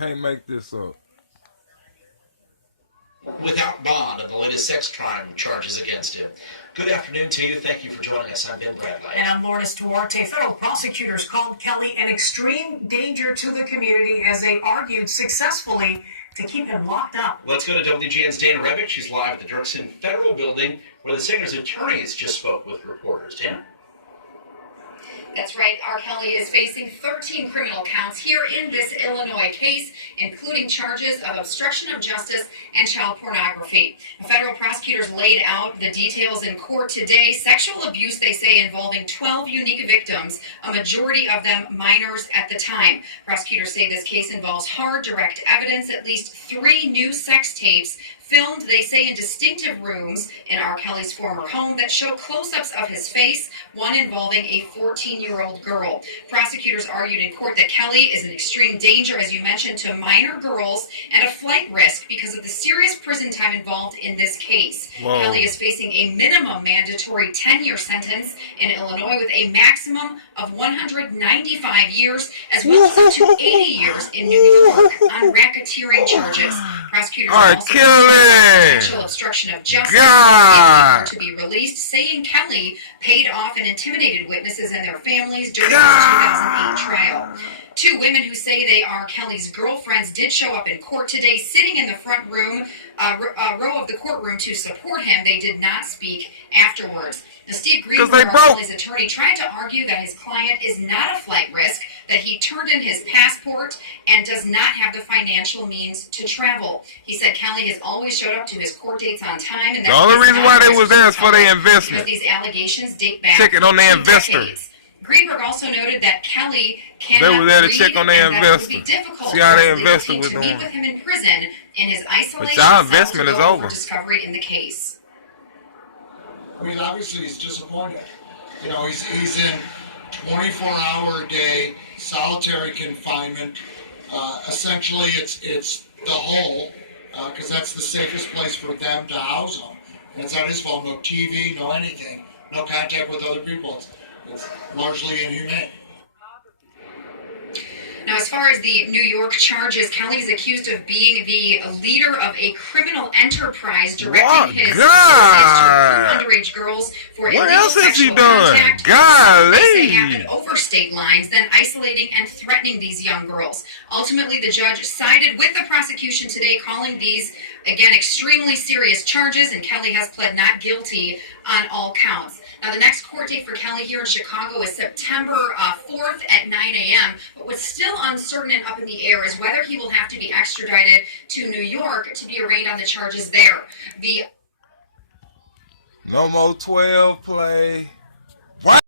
Can't make this up. Without bond on the latest sex crime charges against him. Good afternoon to you. Thank you for joining us. I'm Ben Bradley. And I'm Lourdes Duarte. Federal prosecutors called Kelly an extreme danger to the community as they argued successfully to keep him locked up. Let's go to WGN's Dana Rebick. She's live at the Dirksen Federal Building, where the singer's attorneys just spoke with reporters. Dana? That's right. R. Kelly is facing 13 criminal counts here in this Illinois case, including charges of obstruction of justice and child pornography. The federal prosecutors laid out the details in court today. Sexual abuse, they say, involving 12 unique victims, a majority of them minors at the time. Prosecutors say this case involves hard, direct evidence, at least 3 new sex tapes filmed, they say, in distinctive rooms in R. Kelly's former home that show close-ups of his face, one involving a 14-year-old girl. Prosecutors argued in court that Kelly is an extreme danger, as you mentioned, to minor girls and a flight risk because of the serious prison time involved in this case. Whoa. Kelly is facing a minimum mandatory 10-year sentence in Illinois with a maximum of 195 years, as well as up to 80 years in New York on racketeering charges. Prosecutors R. also Kelly! potential obstruction of justice to be released, saying Kelly paid off and intimidated witnesses and their families during the 2008 trial. 2 women who say they are Kelly's girlfriends did show up in court today, sitting in the front row of the courtroom to support him. They did not speak afterwards. Now, Steve Greenberg, Kelly's attorney, tried to argue that his client is not a flight risk, that he turned in his passport and does not have the financial means to travel. He said Kelly has always showed up to his court dates on time, and that the only reason why they was there is for their investment. These allegations date back check it on their investor. decades. Greenberg also noted that Kelly cannot they were there to read check on their and that investor. It would be difficult see how their for his legal investor team was to doing. meet with him in prison in his isolation But our cell investment to is go over. for discovery in the case. I mean, obviously he's disappointed. You know, he's in 24-hour-a-day solitary confinement. Essentially, it's the hole, because that's the safest place for them to house him. And it's not his fault. No TV, no anything, no contact with other people. It's largely inhumane. Now, as far as the New York charges, Kelly is accused of being the leader of a criminal enterprise directing his underage girls for illegal sexual contact. Golly. They say happened over state lines, then isolating and threatening these young girls. Ultimately, the judge sided with the prosecution today, calling these, again, extremely serious charges, and Kelly has pled not guilty on all counts. Now, the next court date for Kelly here in Chicago is September 4th at 9 a.m., but what's still uncertain and up in the air is whether he will have to be extradited to New York to be arraigned on the charges there. No more 12 play.